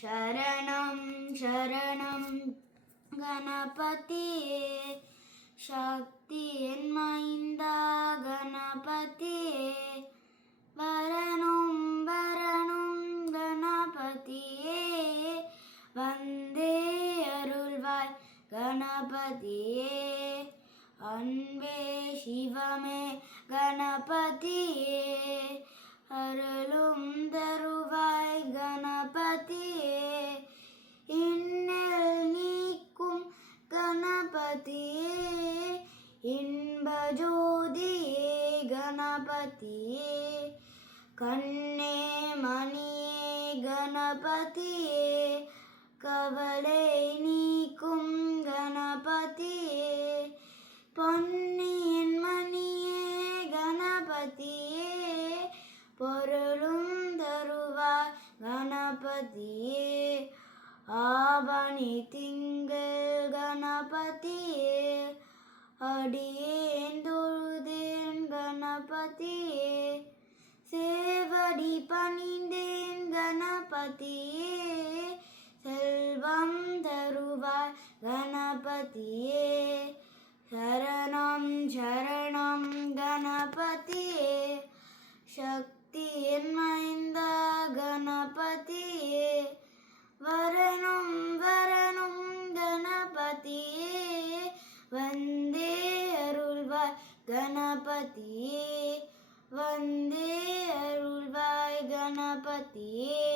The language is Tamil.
शरणं शरणं गणपतिये शक्तियन् मैन्दा गणपतिये वरणं वरणं गणपतिये वन्दे अरुल्वाय गणपतिये अन्वे शिवमे गणपतिये இன்பஜோதியே கணபதியே கண்ணே மணியே கணபதியே கவலை நீக்கும் கணபதியே பொன்னியின் மணியே கணபதியே பொருளும் தருவாய் கணபதியே அடியேன் தொழுதேன் கணபதியே. சேவடி பணிந்தேன் கணபதியே. செல்வம் தருவாய் கணபதியே. சரணம் சரணம் கணபதியே. சக்தி மைந்தா கணபதியே. வரணும் வரணும் கணபதியே வந்தே அருள்வாய் கணபதியே